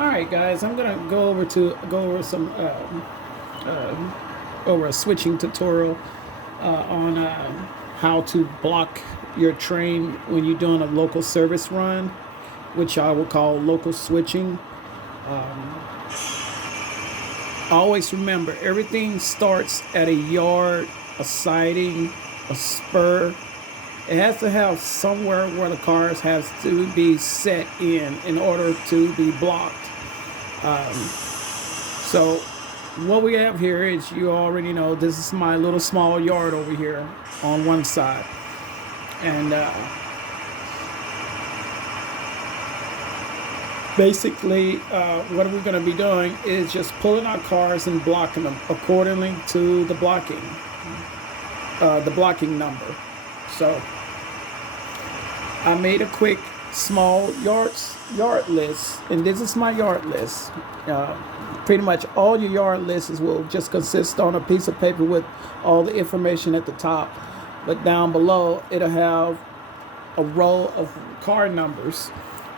All right, guys, I'm gonna go over some over a switching tutorial on how to block your train when you're doing a local service run, which I will call local switching. Always remember, everything starts at a yard, a siding, a spur. It has to have somewhere where the cars has to be set in order to be blocked. So what we have here is, you already know, this is my little small yard over here on one side. And basically what we're going to be doing is just pulling our cars and blocking them accordingly to the blocking number. So I made a quick small yard list, and this is my yard list. Pretty much all your yard lists will just consist on a piece of paper with all the information at the top, but down below it'll have a row of car numbers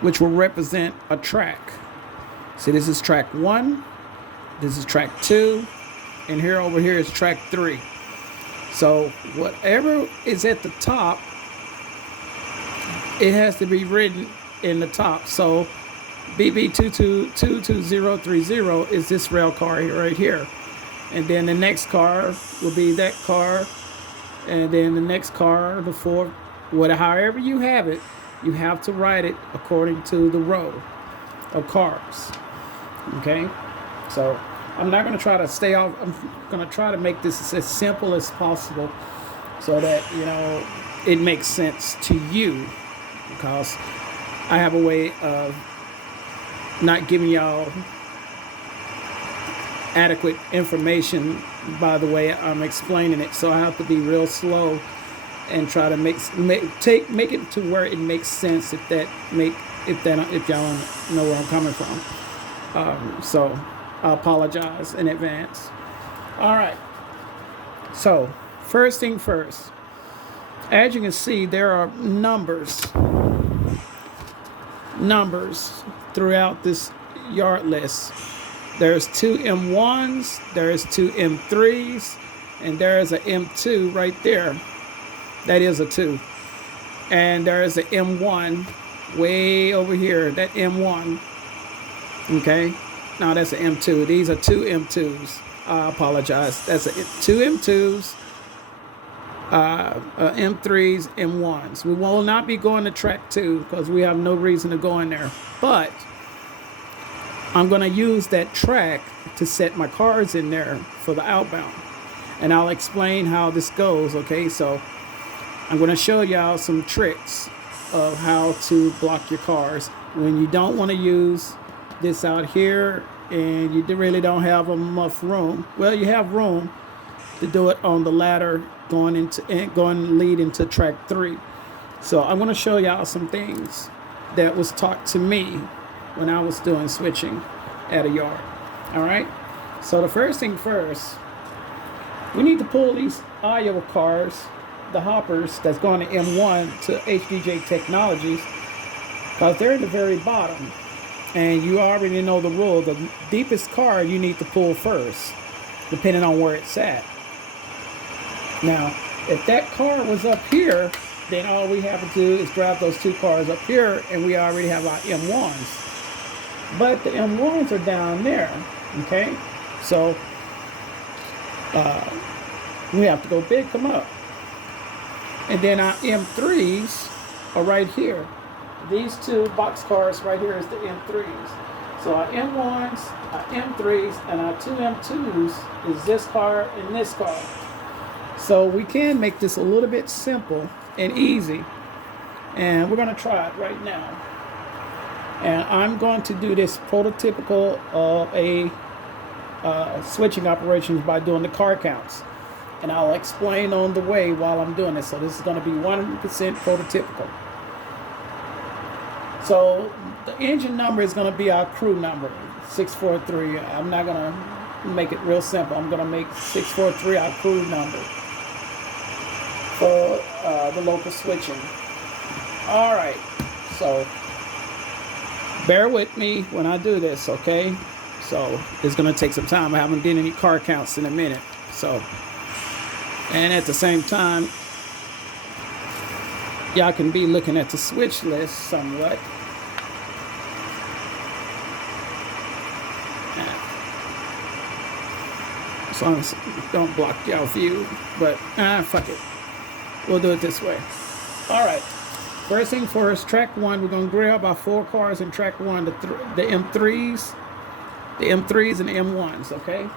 which will represent a track. See, this is track 1, this is track 2, and here over here is track 3. So whatever is at the top, it has to be written in the top. So BB22030 is this rail car here, right here. And then the next car will be that car. And then the next car, the fourth, however you have it, you have to write it according to the row of cars. Okay? So I'm not going to try to stay off. I'm going to try to make this as simple as possible so that, it makes sense to you, because I have a way of not giving y'all adequate information by the way I'm explaining it. So I have to be real slow and try to make it to where it makes sense, if y'all know where I'm coming from. So I apologize in advance. All right. So first thing first, as you can see, there are numbers throughout this yard list. There's 2 M1s, there's 2 M3s, and there is an M2 right there. That is a 2. And there is an M1 way over here, that M1. Okay? Now that's an M2. These are 2 M2s. I apologize. That's 2 M2s, M3s, M1s. We will not be going to track 2 because we have no reason to go in there. But I'm going to use that track to set my cars in there for the outbound. And I'll explain how this goes, okay? So I'm going to show y'all some tricks of how to block your cars when you don't want to use this out here and you really don't have enough room. Well, you have room to do it on the ladder going lead into track 3. So I'm going to show y'all some things that was taught to me when I was doing switching at a yard. All right. So the first thing first, we need to pull these Iowa cars, the hoppers that's going to M1 to HDJ Technologies, because they're at the very bottom. And you already know the rule. The deepest car you need to pull first, depending on where it's at. Now, if that car was up here, then all we have to do is grab those 2 cars up here, and we already have our M1s. But the M1s are down there, okay? So we have to go pick them up. And then our M3s are right here. These 2 box cars right here is the M3s. So our M1s, our M3s, and our 2 M2s is this car and this car. So we can make this a little bit simple and easy. And we're going to try it right now. And I'm going to do this prototypical of a switching operations by doing the car counts. And I'll explain on the way while I'm doing this. So this is going to be 100% prototypical. So the engine number is going to be our crew number, 643. I'm not going to make it real simple. I'm going to make 643 our crew number for the local switching. All right. So Bear with me when I do this, okay? So it's gonna take some time. I haven't done any car counts in a minute. So, and at the same time, y'all can be looking at the switch list somewhat. As long as it don't block y'all view, but fuck it. We'll do it this way. All right. First thing first, track one, we're gonna grab our 4 cars in track one, the M3s, the M3s and the M1s, okay?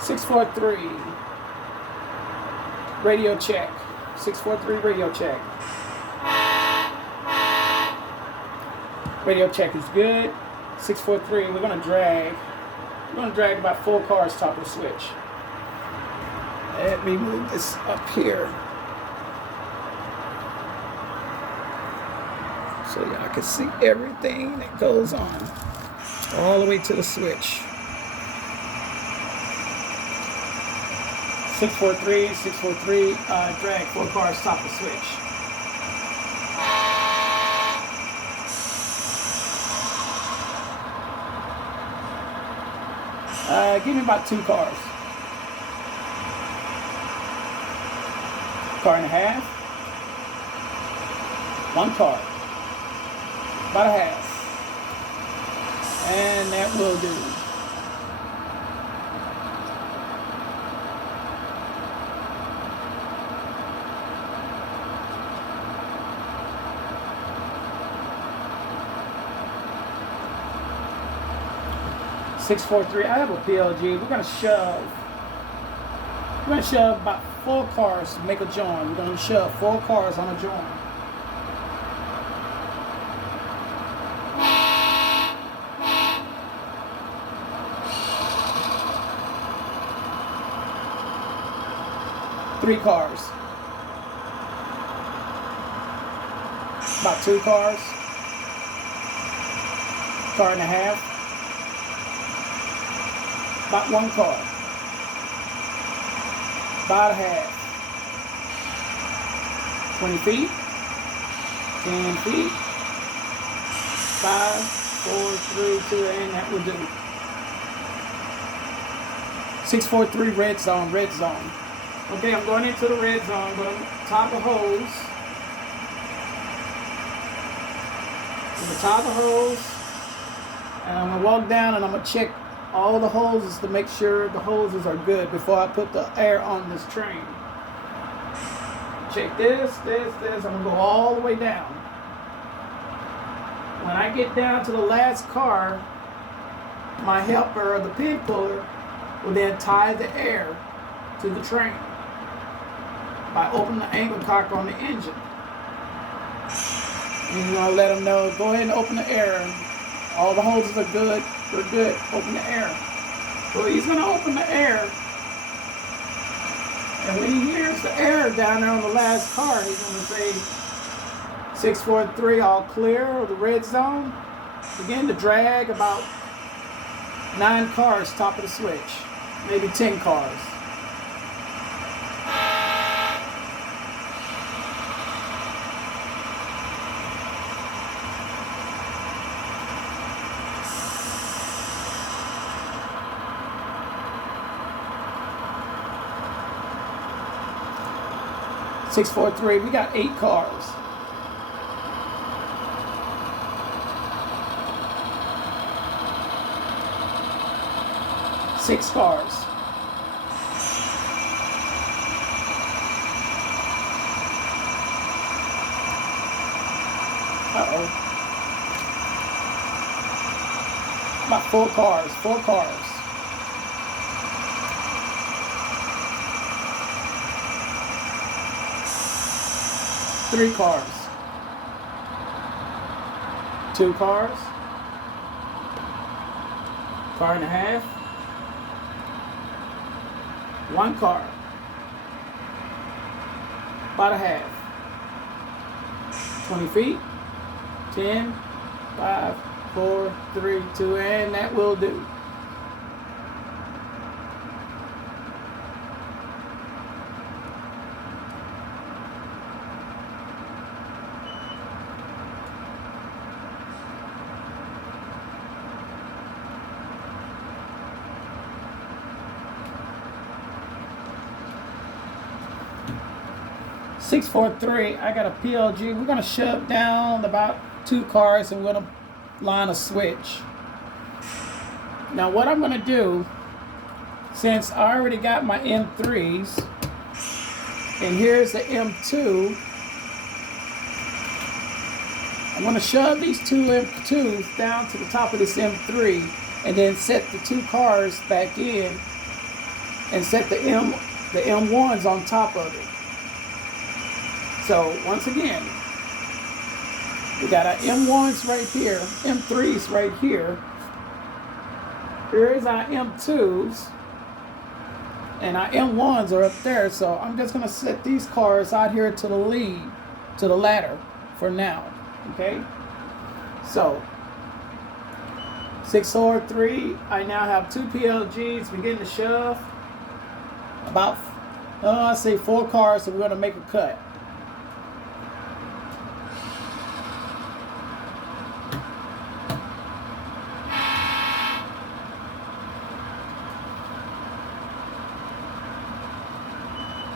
643, radio check. 643 radio check. Radio check is good. 643, we're gonna drag. We're gonna drag about 4 cars top of the switch. Let me move this up here, so y'all can see everything that goes on all the way to the switch. 643, 643, drag 4 cars top of the switch. Give me about 2 cars. Car and a half. 1 car. About a half. And that will do. Six, 4, 3. I have a PLG. We're gonna shove. We're gonna shove about 4 cars to make a join. We're gonna shove 4 cars on a join. Three cars. About 2 cars. Car and a half. About 1 car. About a half. 20 feet. 10 feet. 5, 4, 3, 2, and that will do. 643 red zone, red zone. Okay, I'm going into the red zone, but I'm top of hose. To the top of hose. And I'm gonna walk down and I'm gonna check all the hoses to make sure the hoses are good before I put the air on this train. Check this. I'm gonna go all the way down. When I get down to the last car, my helper or the pin puller will then tie the air to the train by opening the angle cock on the engine. And you're gonna let them know, go ahead and open the air. All the hoses are good. We're good. Open the air. So he's going to open the air. And when he hears the air down there on the last car, he's going to say 643 all clear of the red zone. Begin to drag about 9 cars top of the switch. Maybe 10 cars. Six, 4, 3. We got 8 cars. Six cars. Uh-oh. About 4 cars. 4 cars. Three cars. 2 cars. Car and a half. 1 car. About a half. 20 feet. 10, 5, 4, 3, 2, and that will do. 643, I got a PLG. We're gonna shove down about 2 cars and we're gonna line a switch. Now what I'm gonna do, since I already got my M3s, and here's the M2, I'm gonna shove these 2 M2s down to the top of this M3 and then set the 2 cars back in and set the M1s on top of it. So once again, we got our M1s right here, M3s right here. Here's our M2s, and our M1s are up there. So I'm just gonna set these cars out here to the lead, to the ladder for now, okay? So 643, I now have 2 PLGs beginning to shove. About, I say 4 cars, so we're gonna make a cut.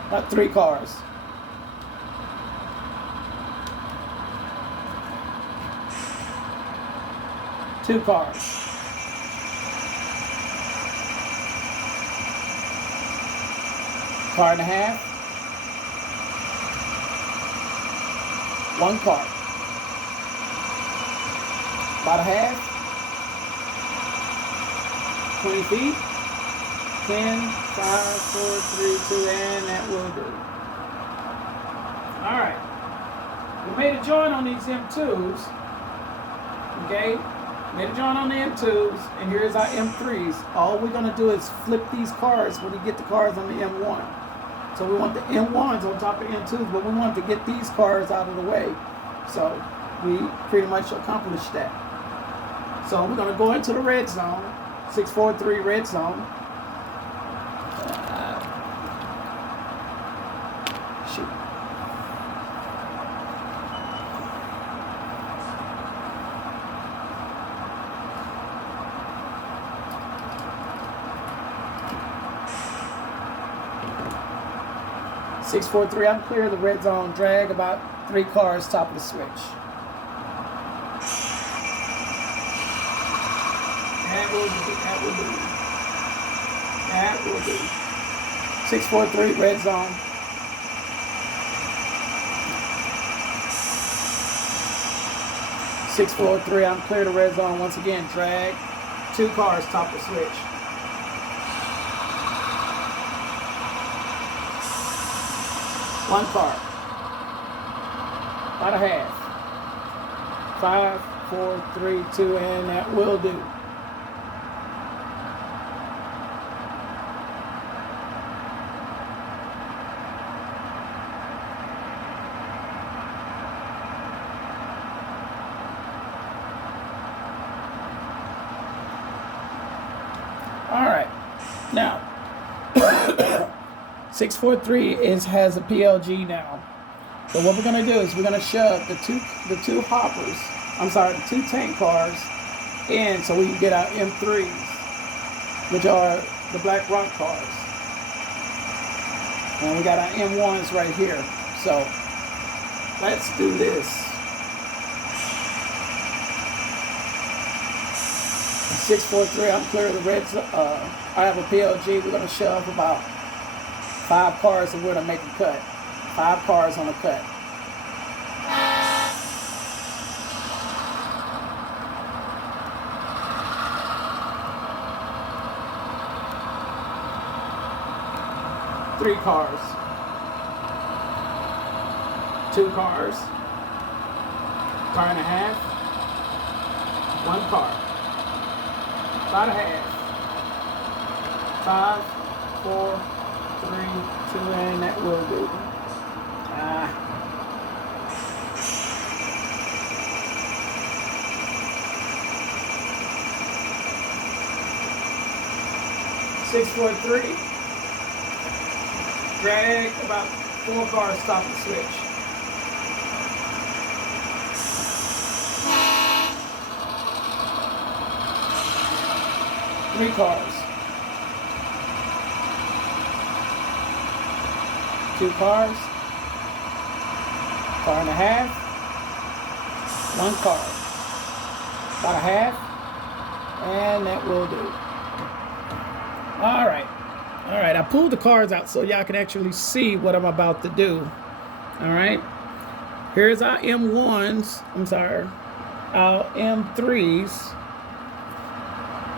About 3 cars. Two cars. Car and a half. 1 car. About a half. 20 feet. 10, 5, 4, 3, 2, and that will do. Alright. We made a joint on these M2s. Okay? Made a joint on the M2s, and here's our M3s. All we're going to do is flip these cars when we get the cars on the M1. So we want the M1s on top of M2s, but we want to get these cars out of the way. So we pretty much accomplished that. So we're going to go into the red zone, 643 red zone. Shoot. Six, 4, 3, I'm clear of the red zone. Drag about 3 cars top of the switch. That will do. That will do. That will do. 643 red zone. Six, 4, 3, I'm clear of the red zone. Once again, drag 2 cars top of the switch. One car. About a half. 5, 4, 3, 2, and that will do. All right. Now, 643 has a PLG now. So what we're gonna do is we're gonna shove the two hoppers, the 2 tank cars in so we can get our M3s, which are the Black Rock cars. And we got our M1s right here. So let's do this. 643, I'm clear of the red. I have a PLG. We're gonna shove about 5 cars and we're gonna make a cut. 5 cars on a cut. Three cars. 2 cars. Car and a half. 1 car. About a half. 5, 4, 3, 2, and that will do. 643. Drag about 4 cars top of the switch. Three cars. 2 cars. Car and a half. One car. About a half. And that will do. All right. All right. I pulled the cards out so y'all can actually see what I'm about to do. All right. Here's our M1s. I'm sorry. Our M3s.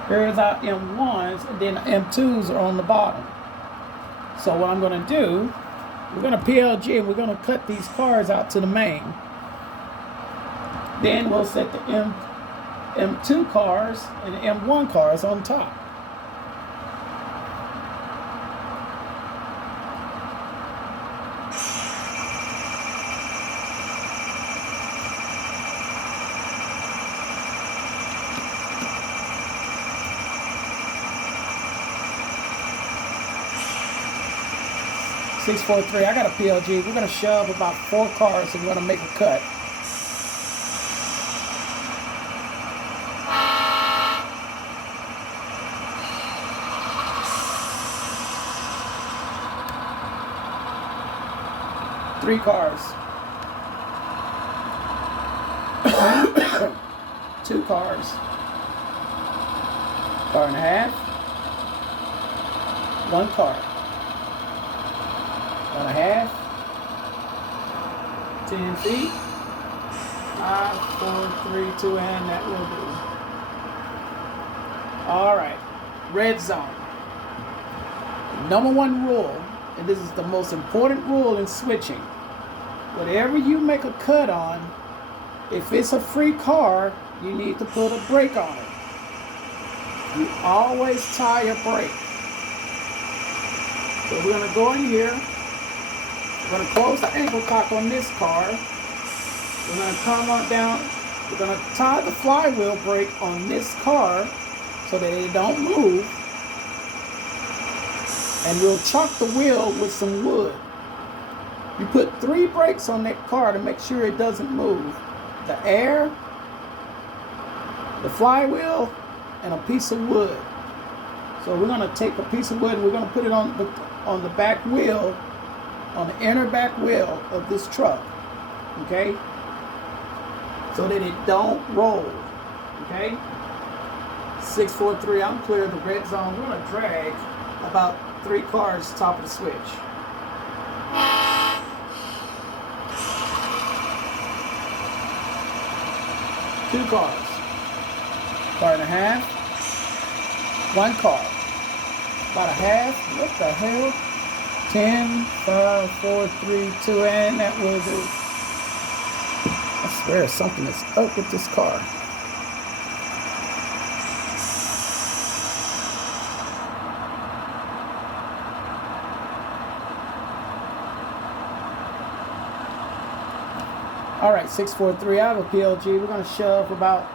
Here's our M1s. And then the M2s are on the bottom. So what I'm going to do, we're going to PLG and we're going to cut these cards out to the main. Then we'll set the M2 cars and the M1 cars on top. Six, 4, 3. I got a PLG. We're going to shove about 4 cars and we're going to make a cut. Three cars. 2 cars. Car and a half. 1 car. 1 and a half. 10 feet. 5, 4, 3, 2, and that will do. All right. Red zone. Number 1 rule, and this is the most important rule in switching. Whatever you make a cut on, if it's a free car, you need to put a brake on it. You always tie a brake. So we're going to go in here. We're going to close the ankle cock on this car. We're going to come on down. We're going to tie the flywheel brake on this car so that it don't move. And we'll chock the wheel with some wood. You put 3 brakes on that car to make sure it doesn't move. The air, the flywheel, and a piece of wood. So we're going to take a piece of wood and we're going to put it on the back wheel, on the inner back wheel of this truck. Okay? So that it don't roll. Okay? 6, 4, 3, I'm clear of the red zone. We're going to drag about 3 cars top of the switch. Two cars. Car and a half. 1 car. About a half. What the hell? 10, 5, 4, 3, 2, and that will do. I swear something is up with this car. All right, 6, 4, 3. I have a PLG. We're going to shove about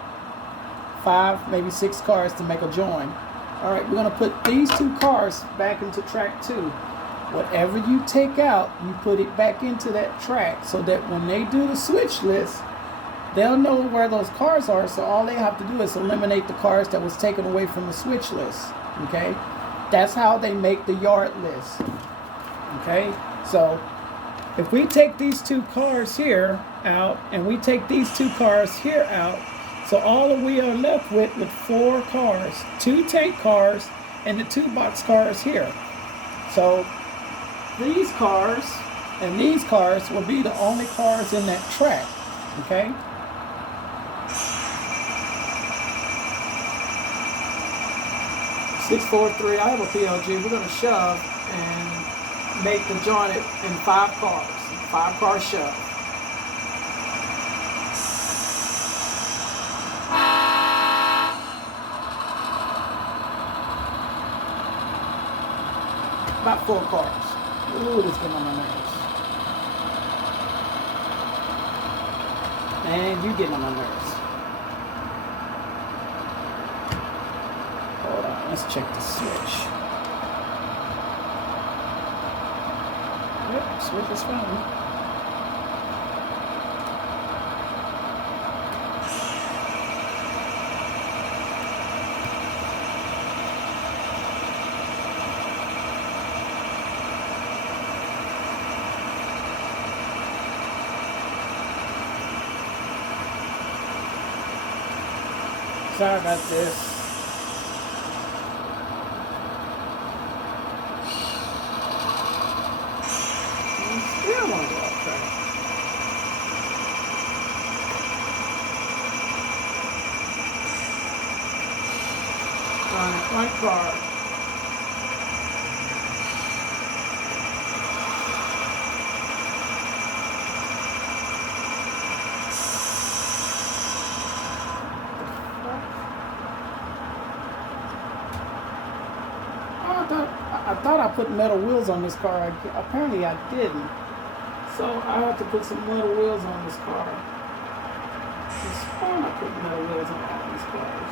5, maybe 6 cars to make a join. All right, we're going to put these 2 cars back into track 2. Whatever you take out, you put it back into that track so that when they do the switch list, they'll know where those cars are. So all they have to do is eliminate the cars that was taken away from the switch list. Okay, that's how they make the yard list. Okay, so if we take these 2 cars here out and we take these 2 cars here out, so all we are left with 4 cars, 2 tank cars and the 2 box cars here. So these cars and these cars will be the only cars in that track. Okay. Six, 4, 3. I have a PLG. We're going to shove and make the joint in 5 cars. 5 car shove. About 4 cars. Ooh, this getting on my nerves. And you getting on my nerves. Hold on, let's check the switch. Yep, switch is fine. Sorry about this. I'm still on the off track. One car. I thought I put metal wheels on this car. Apparently I didn't. So I have to put some metal wheels on this car. It's fun I put metal wheels on all these cars.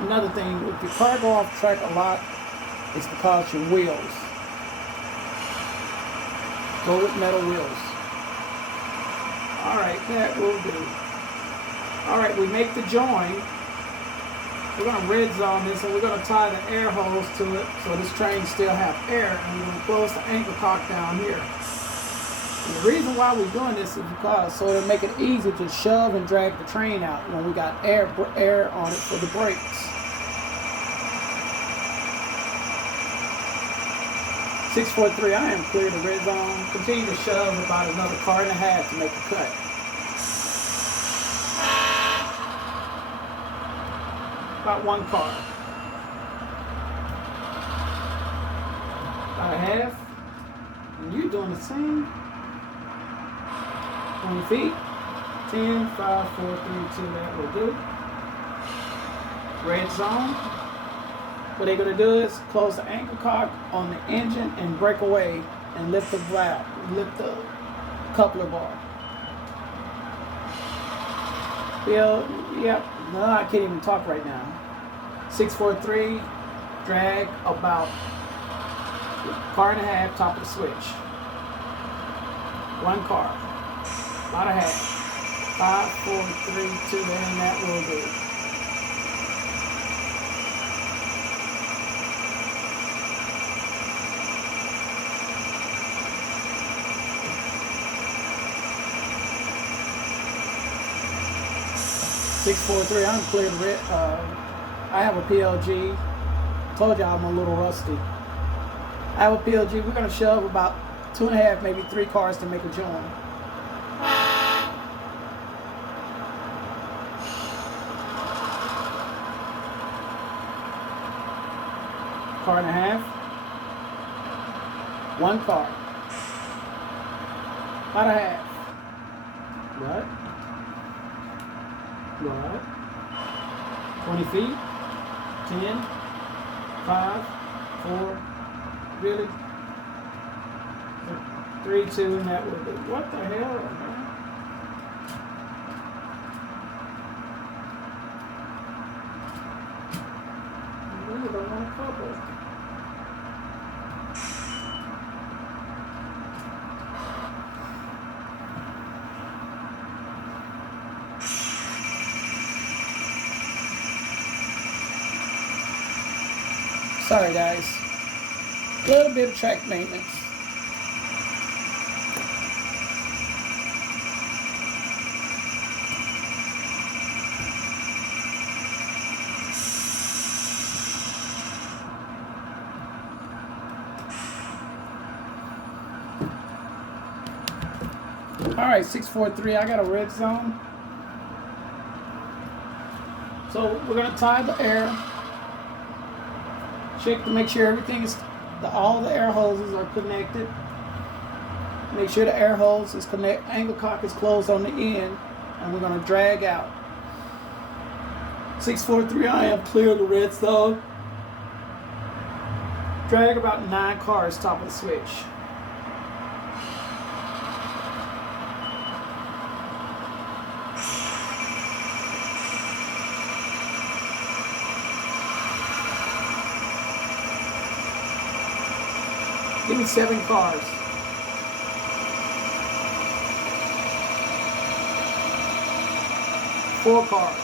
Another thing, if your car go off track a lot, it's because your wheels. Go with metal wheels. Alright, that will do. Alright, we make the join. We're going to red zone this and we're going to tie the air hose to it so this train still have air, and we're going to close the anchor cock down here. And the reason why we're doing this is because so it'll make it easy to shove and drag the train out when we got air on it for the brakes. 643, I am clear to red zone. Continue to shove about another car and a half to make a cut. About one car. About a half. And you're doing the same. 20 feet. 10, 5, 4, 3, 2, that will do. Red zone. What they're going to do is close the anchor cock on the engine and break away and lift the valve, lift the coupler bar. Yep, no, I can't even talk right now. 643, drag about a car and a half, top of the switch. One car, about a half. 5, 4, 3, 2, and that will do. I'm clear to red. I have a PLG. Told y'all I'm a little rusty. I have a PLG. We're gonna shove about 2.5, maybe 3 cars to make a join. Car and a half. One car. About a half. What? 20 feet, 10, 5, 4, really? 3, 2, and that will do. What the hell, man? I really don't want a couple. Sorry guys, a little bit of track maintenance. Alright, 643, I got a red zone. So we're going to tie the air. Check to make sure everything is, all the air hoses are connected. Make sure the air hose is connected, angle cock is closed on the end, and we're going to drag out. 643, I am clear of the red zone. Drag about 9 cars top of the switch. Give me 7 cars. Four cars.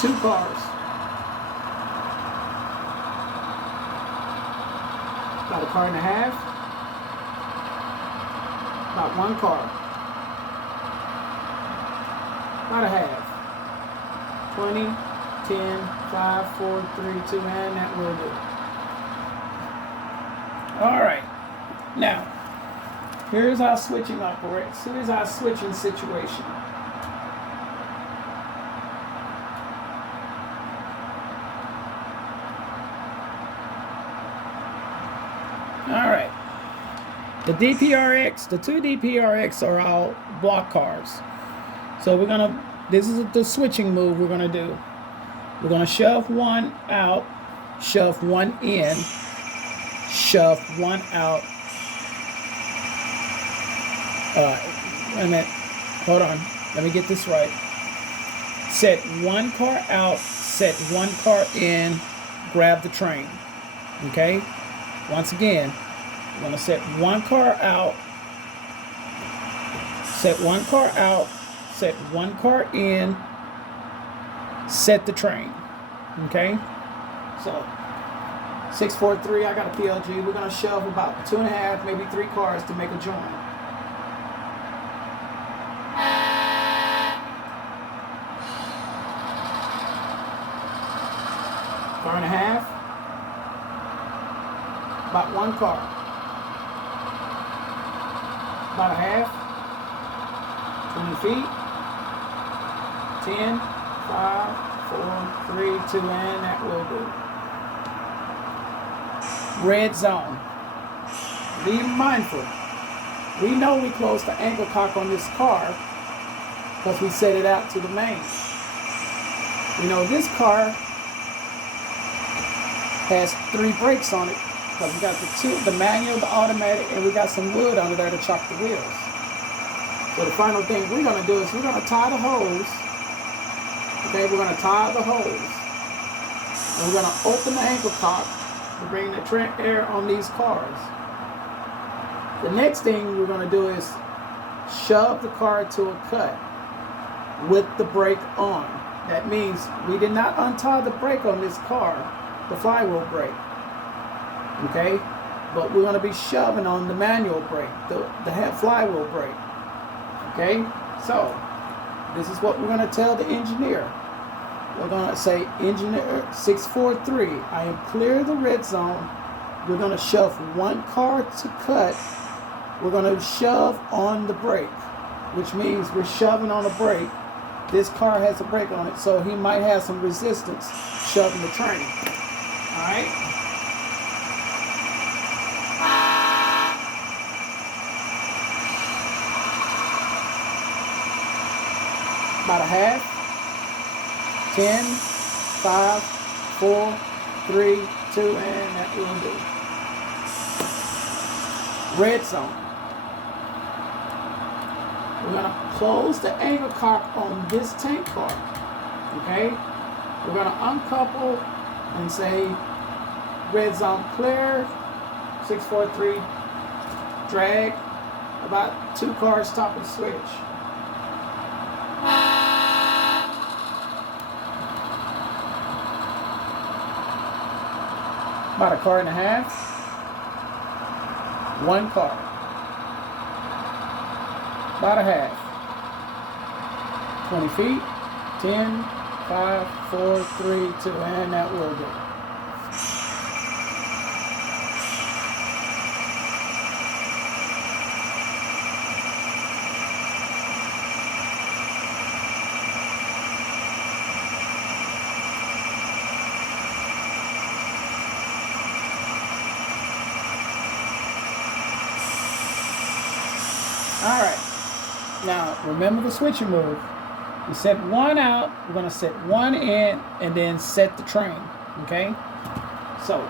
Two cars. About a car and a half. About one car. About a half. 20, 10, 5, 4, 3, 2, and that will do. Alright. Now, here's our switching operates. Here's our switching situation. Alright. The DPRX, the two DPRX are all block cars. So we're gonna, this is the switching move we're gonna do. We're gonna shove one out, shove one in, shove one out. Wait a minute, hold on, let me get this right. Set one car out, set one car in, grab the train, okay? Once again, we're gonna set one car out, set one car out, set one car in, set the train, okay? So, 643, I got a PLG. We're gonna shove about 2.5, maybe 3 cars to make a join. Car and a half, about one car, about a half, 20 feet, 10, 5, 4, 3, 2, and that will do. Red zone. Be mindful. We know we closed the ankle cock on this car because we set it out to the main. You know, this car has 3 brakes on it because we got the manual, the automatic, and we got some wood under there to chop the wheels. So the final thing we're going to do is we're going to tie the hose. Okay, we're going to tie the hose. And we're going to open the ankle cock to bring the air on these cars. The next thing we're going to do is shove the car to a cut with the brake on. That means we did not untie the brake on this car, the flywheel brake. Okay, but we're going to be shoving on the manual brake, the flywheel brake. Okay, so this is what we're going to tell the engineer. We're going to say, engineer 643, I am clear of the red zone. We're going to shove one car to cut. We're going to shove on the brake, which means we're shoving on a brake. This car has a brake on it, so he might have some resistance shoving the train. All right. About a half, 10, 5, 4, 3, 2, and that will do. Red zone. We're going to close the ankle cock on this tank car. Okay? We're going to uncouple and say red zone clear, 643, drag, about 2 cars, stop and switch. About a car and a half, 1 car, about a half, 20 feet, 10, 5, 4, 3, 2, and that will do. All right, now remember the switching move. We set one out, we're gonna set one in, and then set the train, okay? So,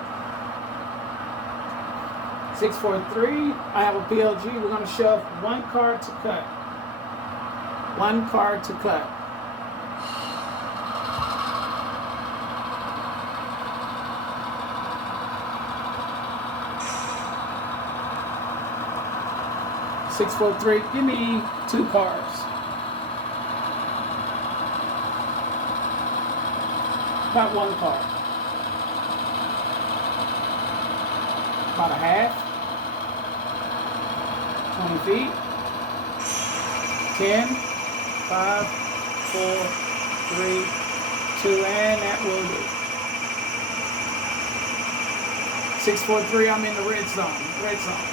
643, I have a PLG, we're gonna shove 1 car to cut. 1 car to cut. Six, 4, 3, give me 2 cars. About 1 car. about a half, 20 feet, 10, 5, 4, 3, 2, and that will do. 643, I'm in the red zone. Red zone.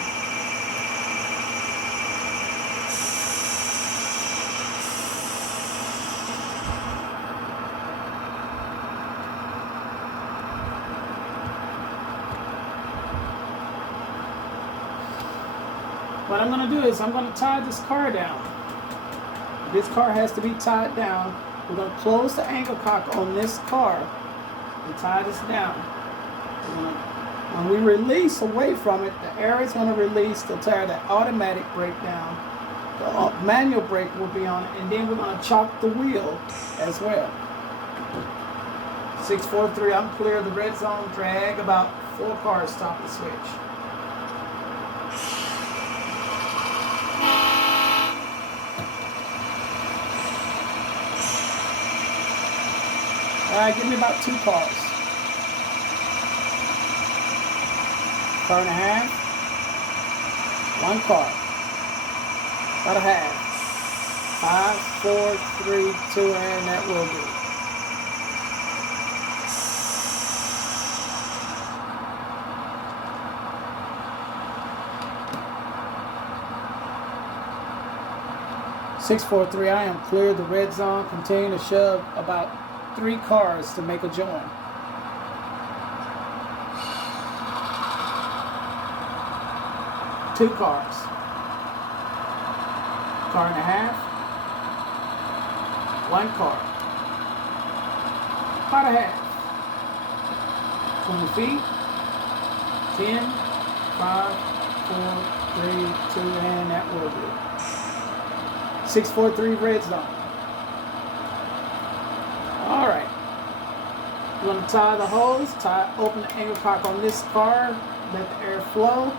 What I'm going to do is I'm going to tie this car down. This car has to be tied down. We're going to close the angle cock on this car and tie this down. When we release away from it, the air is going to release to tear the automatic brake down. The manual brake will be on it, and then we're going to chock the wheel as well. 643, I'm clear of the red zone. Drag about 4 cars, stop the switch. All right, give me about 2 cars. Car and a half. 1 car. About a half. 5, 4, 3, 2, and that will do. .643, I am clear of the red zone. Continue to shove about 3 cars to make a join. Two cars. Car and a half. 1 car. About a half. 20 feet. 10, 5, 4, 3, 2, and that will do. 643 red zone. All right. We're going to tie the hose, open the angle cock on this car, let the air flow.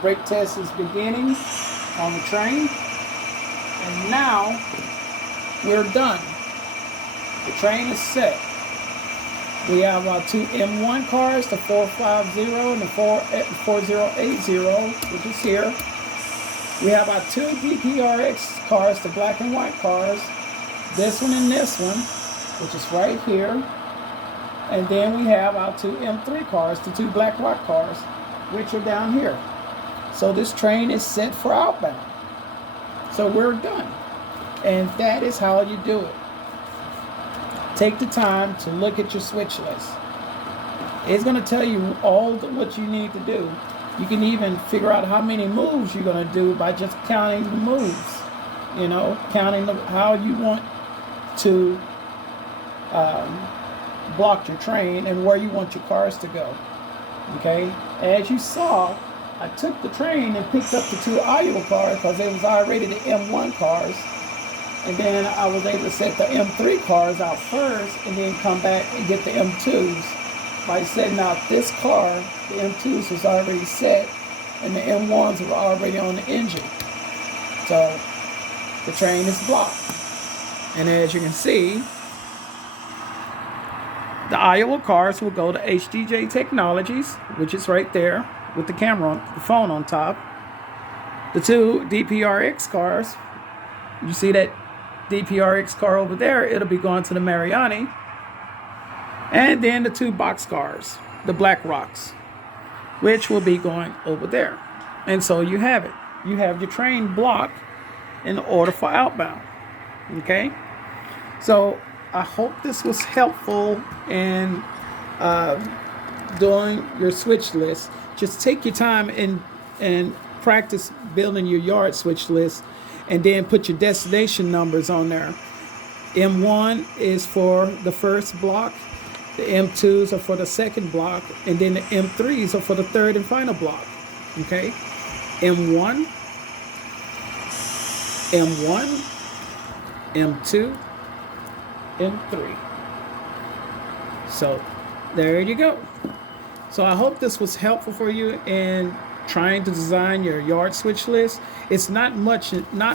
Brake test is beginning on the train. And now we're done. The train is set. We have our 2 M1 cars, the 450 and the 4080, which is here. We have our 2 DPRX cars, the black and white cars. This one and this one, which is right here. And then we have our 2 M3 cars, the 2 black white cars, which are down here. So this train is set for outbound. So we're done. And that is how you do it. Take the time to look at your switch list. It's going to tell you all what you need to do. You can even figure out how many moves you're going to do by just counting the moves. You know, counting how you want to block your train and where you want your cars to go. Okay, as you saw, I took the train and picked up the 2 Iowa cars because they was already the M1 cars, and then I was able to set the M3 cars out first and then come back and get the M2s. By setting out this car, the M2s was already set and the M1s were already on the engine. So the train is blocked. And as you can see, the Iowa cars will go to HDJ Technologies, which is right there with the camera on the phone on top. The 2 DPRX cars, you see that DPRX car over there, it'll be going to the Mariani. And then the 2 box cars, the Black Rocks, which will be going over there. And so you have it. You have your train blocked in order for outbound. Okay? So I hope this was helpful in doing your switch list. Just take your time and practice building your yard switch list, and then put your destination numbers on there. M1 is for the first block, the M2s are for the second block, and then the M3s are for the third and final block. Okay? M1, M1, M2, M3. So there you go. So I hope this was helpful for you in trying to design your yard switch list. It's not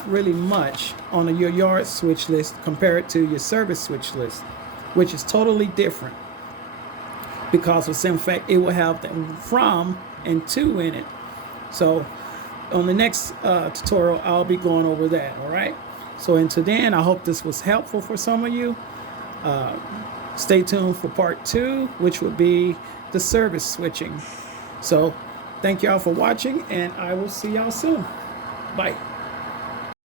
really much on your yard switch list compared to your service switch list, which is totally different, because in fact it will have them from and 2 in it. So on the next tutorial, I'll be going over that. All right. So until then, I hope this was helpful for some of you. Stay tuned for part 2, which will be the service switching. So thank y'all for watching, and I will see y'all soon. Bye.